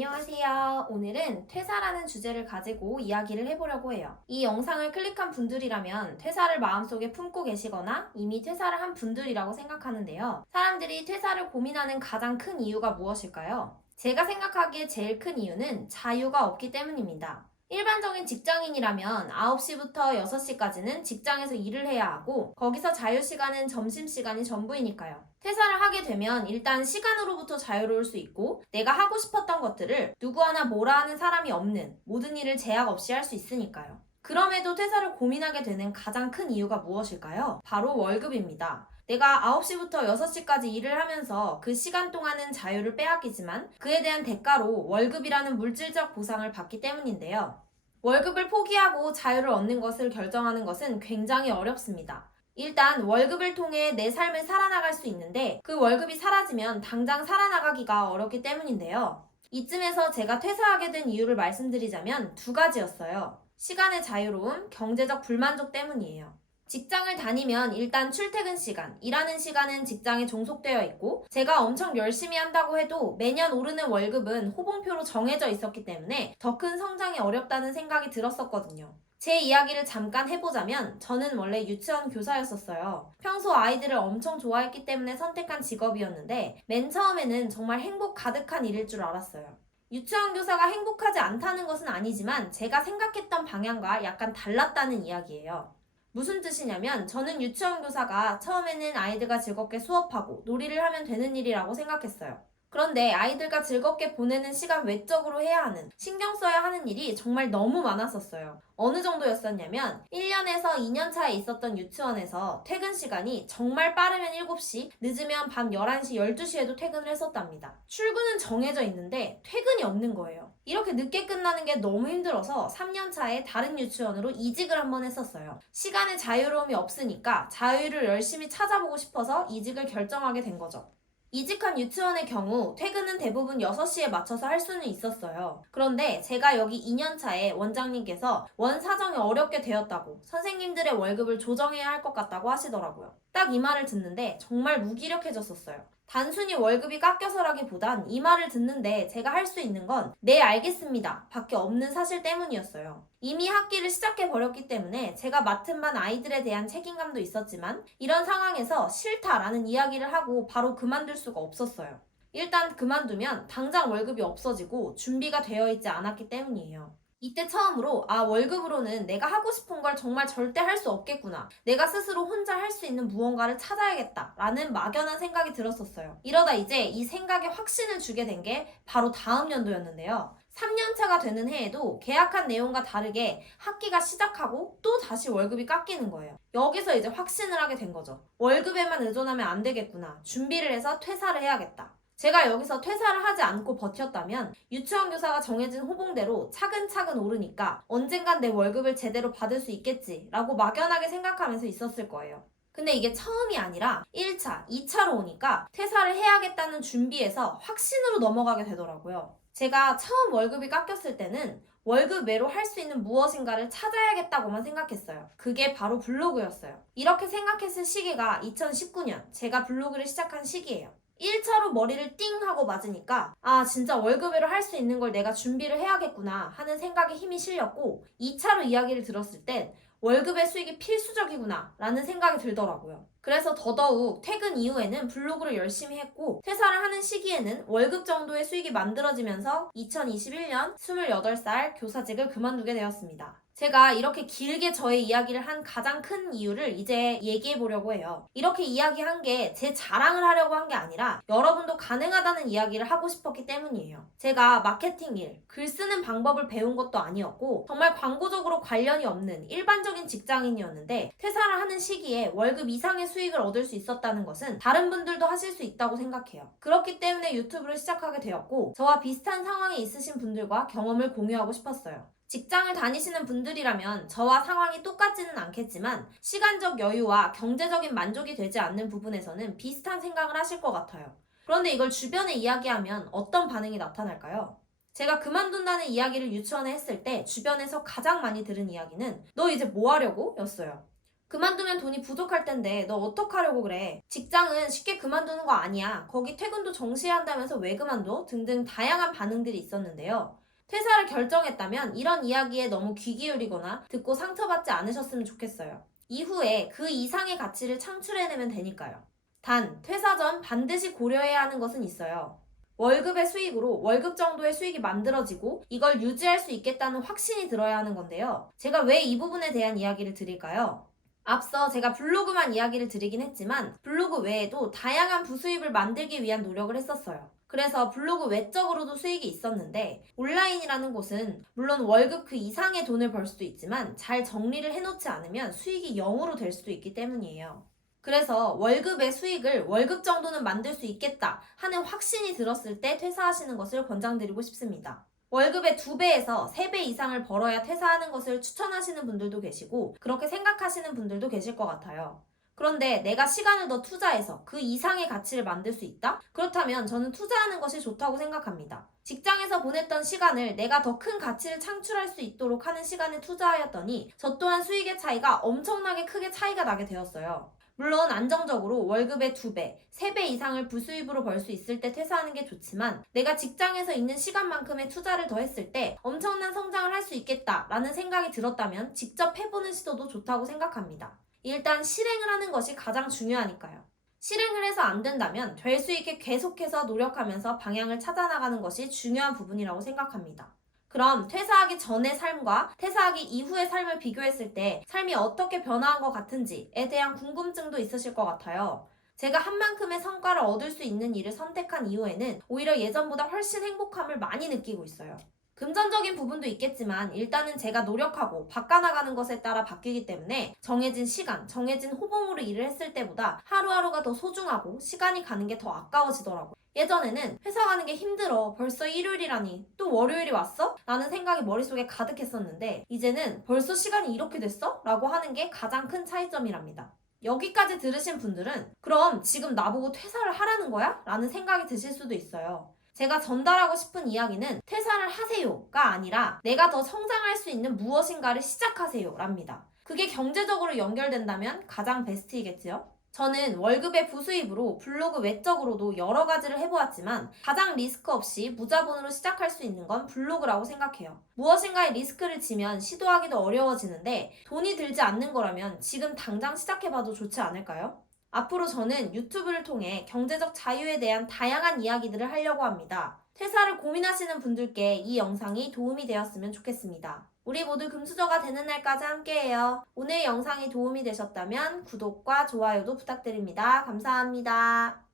안녕하세요. 오늘은 퇴사라는 주제를 가지고 이야기를 해보려고 해요. 이 영상을 클릭한 분들이라면 퇴사를 마음속에 품고 계시거나 이미 퇴사를 한 분들이라고 생각하는데요. 사람들이 퇴사를 고민하는 가장 큰 이유가 무엇일까요? 제가 생각하기에 제일 큰 이유는 자유가 없기 때문입니다. 일반적인 직장인이라면 9시부터 6시까지는 직장에서 일을 해야 하고 거기서 자유시간은 점심시간이 전부이니까요. 퇴사를 하게 되면 일단 시간으로부터 자유로울 수 있고 내가 하고 싶었던 것들을 누구 하나 뭐라 하는 사람이 없는 모든 일을 제약 없이 할 수 있으니까요. 그럼에도 퇴사를 고민하게 되는 가장 큰 이유가 무엇일까요? 바로 월급입니다. 내가 9시부터 6시까지 일을 하면서 그 시간 동안은 자유를 빼앗기지만 그에 대한 대가로 월급이라는 물질적 보상을 받기 때문인데요. 월급을 포기하고 자유를 얻는 것을 결정하는 것은 굉장히 어렵습니다. 일단 월급을 통해 내 삶을 살아나갈 수 있는데 그 월급이 사라지면 당장 살아나가기가 어렵기 때문인데요. 이쯤에서 제가 퇴사하게 된 이유를 말씀드리자면 두 가지였어요. 시간의 자유로움, 경제적 불만족 때문이에요. 직장을 다니면 일단 출퇴근 시간, 일하는 시간은 직장에 종속되어 있고 제가 엄청 열심히 한다고 해도 매년 오르는 월급은 호봉표로 정해져 있었기 때문에 더 큰 성장이 어렵다는 생각이 들었었거든요. 제 이야기를 잠깐 해보자면 저는 원래 유치원 교사였었어요. 평소 아이들을 엄청 좋아했기 때문에 선택한 직업이었는데 맨 처음에는 정말 행복 가득한 일일 줄 알았어요. 유치원 교사가 행복하지 않다는 것은 아니지만 제가 생각했던 방향과 약간 달랐다는 이야기예요. 무슨 뜻이냐면 저는 유치원 교사가 처음에는 아이들과 즐겁게 수업하고 놀이를 하면 되는 일이라고 생각했어요. 그런데 아이들과 즐겁게 보내는 시간 외적으로 해야 하는, 신경 써야 하는 일이 정말 너무 많았었어요. 어느 정도였었냐면 1년에서 2년 차에 있었던 유치원에서 퇴근 시간이 정말 빠르면 7시, 늦으면 밤 11시, 12시에도 퇴근을 했었답니다. 출근은 정해져 있는데 퇴근이 없는 거예요. 이렇게 늦게 끝나는 게 너무 힘들어서 3년 차에 다른 유치원으로 이직을 한번 했었어요. 시간의 자유로움이 없으니까 자유를 열심히 찾아보고 싶어서 이직을 결정하게 된 거죠. 이직한 유치원의 경우 퇴근은 대부분 6시에 맞춰서 할 수는 있었어요. 그런데 제가 여기 2년 차에 원장님께서 원 사정이 어렵게 되었다고 선생님들의 월급을 조정해야 할 것 같다고 하시더라고요. 딱 이 말을 듣는데 정말 무기력해졌었어요. 단순히 월급이 깎여서라기보단 이 말을 듣는데 제가 할 수 있는 건 네 알겠습니다 밖에 없는 사실 때문이었어요. 이미 학기를 시작해버렸기 때문에 제가 맡은 반 아이들에 대한 책임감도 있었지만 이런 상황에서 싫다라는 이야기를 하고 바로 그만둘 수가 없었어요. 일단 그만두면 당장 월급이 없어지고 준비가 되어 있지 않았기 때문이에요. 이때 처음으로 월급으로는 내가 하고 싶은 걸 정말 절대 할 수 없겠구나. 내가 스스로 혼자 할 수 있는 무언가를 찾아야겠다 라는 막연한 생각이 들었었어요. 이러다 이제 이 생각에 확신을 주게 된 게 바로 다음 연도였는데요. 3년차가 되는 해에도 계약한 내용과 다르게 학기가 시작하고 또 다시 월급이 깎이는 거예요. 여기서 이제 확신을 하게 된 거죠. 월급에만 의존하면 안 되겠구나. 준비를 해서 퇴사를 해야겠다. 제가 여기서 퇴사를 하지 않고 버텼다면 유치원 교사가 정해진 호봉대로 차근차근 오르니까 언젠간 내 월급을 제대로 받을 수 있겠지라고 막연하게 생각하면서 있었을 거예요. 근데 이게 처음이 아니라 1차, 2차로 오니까 퇴사를 해야겠다는 준비에서 확신으로 넘어가게 되더라고요. 제가 처음 월급이 깎였을 때는 월급 외로 할 수 있는 무엇인가를 찾아야겠다고만 생각했어요. 그게 바로 블로그였어요. 이렇게 생각했을 시기가 2019년 제가 블로그를 시작한 시기예요. 1차로 머리를 띵 하고 맞으니까 진짜 월급으로 할 수 있는 걸 내가 준비를 해야겠구나 하는 생각에 힘이 실렸고 2차로 이야기를 들었을 땐 월급의 수익이 필수적이구나 라는 생각이 들더라고요. 그래서 더더욱 퇴근 이후에는 블로그를 열심히 했고 퇴사를 하는 시기에는 월급 정도의 수익이 만들어지면서 2021년 28살 교사직을 그만두게 되었습니다. 제가 이렇게 길게 저의 이야기를 한 가장 큰 이유를 이제 얘기해 보려고 해요. 이렇게 이야기한 게 제 자랑을 하려고 한 게 아니라 여러분도 가능하다는 이야기를 하고 싶었기 때문이에요. 제가 마케팅 일, 글 쓰는 방법을 배운 것도 아니었고 정말 광고적으로 관련이 없는 일반적인 직장인이었는데 퇴사를 하는 시기에 월급 이상의 수익을 얻을 수 있었다는 것은 다른 분들도 하실 수 있다고 생각해요. 그렇기 때문에 유튜브를 시작하게 되었고 저와 비슷한 상황에 있으신 분들과 경험을 공유하고 싶었어요. 직장을 다니시는 분들이라면 저와 상황이 똑같지는 않겠지만 시간적 여유와 경제적인 만족이 되지 않는 부분에서는 비슷한 생각을 하실 것 같아요. 그런데 이걸 주변에 이야기하면 어떤 반응이 나타날까요? 제가 그만둔다는 이야기를 유치원에 했을 때 주변에서 가장 많이 들은 이야기는 너 이제 뭐 하려고? 였어요. 그만두면 돈이 부족할 텐데 너 어떡하려고 그래? 직장은 쉽게 그만두는 거 아니야. 거기 퇴근도 정시에 한다면서 왜 그만둬? 등등 다양한 반응들이 있었는데요. 퇴사를 결정했다면 이런 이야기에 너무 귀 기울이거나 듣고 상처받지 않으셨으면 좋겠어요. 이후에 그 이상의 가치를 창출해내면 되니까요. 단, 퇴사 전 반드시 고려해야 하는 것은 있어요. 월급의 수익으로 월급 정도의 수익이 만들어지고 이걸 유지할 수 있겠다는 확신이 들어야 하는 건데요. 제가 왜 이 부분에 대한 이야기를 드릴까요? 앞서 제가 블로그만 이야기를 드리긴 했지만 블로그 외에도 다양한 부수입을 만들기 위한 노력을 했었어요. 그래서 블로그 외적으로도 수익이 있었는데 온라인이라는 곳은 물론 월급 그 이상의 돈을 벌 수도 있지만 잘 정리를 해놓지 않으면 수익이 0으로 될 수도 있기 때문이에요. 그래서 월급의 수익을 월급 정도는 만들 수 있겠다 하는 확신이 들었을 때 퇴사하시는 것을 권장드리고 싶습니다. 월급의 2배에서 3배 이상을 벌어야 퇴사하는 것을 추천하시는 분들도 계시고 그렇게 생각하시는 분들도 계실 것 같아요. 그런데 내가 시간을 더 투자해서 그 이상의 가치를 만들 수 있다? 그렇다면 저는 투자하는 것이 좋다고 생각합니다. 직장에서 보냈던 시간을 내가 더 큰 가치를 창출할 수 있도록 하는 시간에 투자하였더니 저 또한 수익의 차이가 엄청나게 크게 차이가 나게 되었어요. 물론 안정적으로 월급의 2배, 3배 이상을 부수입으로 벌 수 있을 때 퇴사하는 게 좋지만 내가 직장에서 있는 시간만큼의 투자를 더 했을 때 엄청난 성장을 할 수 있겠다라는 생각이 들었다면 직접 해보는 시도도 좋다고 생각합니다. 일단 실행을 하는 것이 가장 중요하니까요. 실행을 해서 안 된다면 될 수 있게 계속해서 노력하면서 방향을 찾아나가는 것이 중요한 부분이라고 생각합니다. 그럼 퇴사하기 전의 삶과 퇴사하기 이후의 삶을 비교했을 때 삶이 어떻게 변화한 것 같은지에 대한 궁금증도 있으실 것 같아요. 제가 한 만큼의 성과를 얻을 수 있는 일을 선택한 이후에는 오히려 예전보다 훨씬 행복함을 많이 느끼고 있어요. 금전적인 부분도 있겠지만 일단은 제가 노력하고 바꿔나가는 것에 따라 바뀌기 때문에 정해진 시간, 정해진 호봉으로 일을 했을 때보다 하루하루가 더 소중하고 시간이 가는 게 더 아까워지더라고요. 예전에는 회사 가는 게 힘들어. 벌써 일요일이라니. 또 월요일이 왔어? 라는 생각이 머릿속에 가득했었는데 이제는 벌써 시간이 이렇게 됐어? 라고 하는 게 가장 큰 차이점이랍니다. 여기까지 들으신 분들은 그럼 지금 나보고 퇴사를 하라는 거야? 라는 생각이 드실 수도 있어요. 제가 전달하고 싶은 이야기는 퇴사를 하세요가 아니라 내가 더 성장할 수 있는 무엇인가를 시작하세요 랍니다. 그게 경제적으로 연결된다면 가장 베스트이겠지요? 저는 월급의 부수입으로 블로그 외적으로도 여러 가지를 해보았지만 가장 리스크 없이 무자본으로 시작할 수 있는 건 블로그라고 생각해요. 무엇인가에 리스크를 지면 시도하기도 어려워지는데 돈이 들지 않는 거라면 지금 당장 시작해봐도 좋지 않을까요? 앞으로 저는 유튜브를 통해 경제적 자유에 대한 다양한 이야기들을 하려고 합니다. 퇴사를 고민하시는 분들께 이 영상이 도움이 되었으면 좋겠습니다. 우리 모두 금수저가 되는 날까지 함께해요. 오늘 영상이 도움이 되셨다면 구독과 좋아요도 부탁드립니다. 감사합니다.